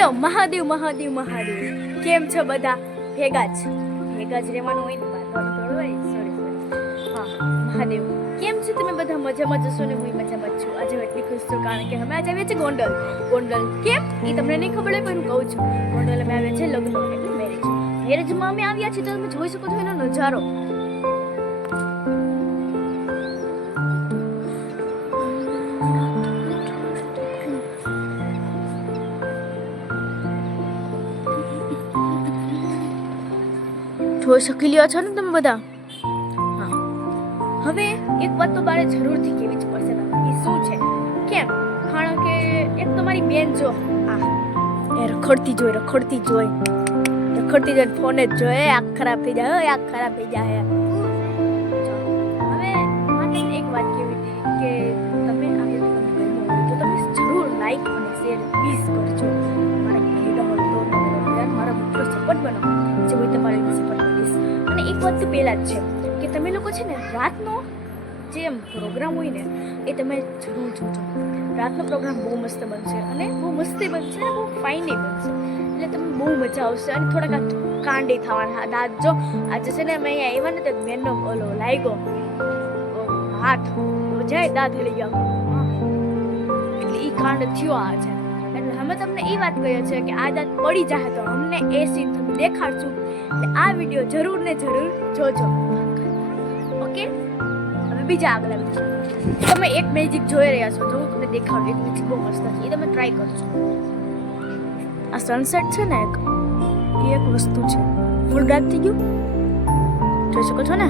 બોલો મહાદેવ મહાદેવ મહાદેવ. કેમ છો બધા? ભેગા જ રહેવાનું હોય ને, વાતવાનું થોડું હોય. સોરી. હા, મહાદેવ. કેમ છો તમે બધા? મજામાં જશો ને? હું મજામાં જ છું. આજે હું એટલી ખુશ છું કારણ કે અમે આજે આવ્યા છે ગોંડલ. કેમ એ તમને નહીં ખબર હોય પણ હું કહું છું. ગોંડલ અમે આવ્યા છે લગ્ન એટલે મેરેજમાં અમે આવ્યા છીએ. તો તમે જોઈ શકો છો એનો નજારો. જોઈ શકી લ્યો છો ને તમે બધા. હા, હવે એક વાત તો મારે જરૂરથી કહેવી જ પડશે તમને. એ શું છે? કેમ? કારણ કે એક તો મારી બેન જો એ રખડતી જોઈ ફોન જ જોઈએ. આંખ ખરાબ થઈ જાય, હવે મને એક વાત કહેવી હતી કે તમે આ વિડીયો તમને ગમ્યો હોય તો તમે જરૂર લાઈક અને શેર પ્લીઝ કરજો. મારા મિત્રો સપોર્ટ બનો જે હું તમારી સપોર્ટ કરીશ. અને એક વાત તો પહેલા જ છે કે તમે લોકો છે ને રાતનો જે પ્રોગ્રામ હોય ને એ તમે જરૂર જોજો. રાતનો પ્રોગ્રામ બહુ મસ્ત બનશે અને બહુ મસ્તી બનશે અને બહુ ફાઇનલી બનશે. એટલે તમને બહુ મજા આવશે અને થોડાક કાંડી થવાના. દાંત જો આજે છે ને અમે અહીંયા આવ્યા ને તો બેનનો ઓલો લાગ્યો હાથ જાય દાંત હલી ગયા એટલે એ કાંડ થયો આ છે. એટલે અમે તમને એ વાત કહીએ છીએ કે આ દાંત પડી જાય તો અમને એ સીન તમે દેખાડશું. એટલે આ વિડીયો જરૂર ને જરૂર જોજો. ઓકે, હવે બીજા આગળ તમે એક મેજિક જોઈ રહ્યા છો. જો હું તમને દેખાડું. એક મેજિક બહુ મસ્ત છે, એ તમે ટ્રાય કરજો. આ સનસેટ છે ને એક વસ્તુ છે. ફૂલ રાત થઈ ગયું, જોઈ શકો છો ને.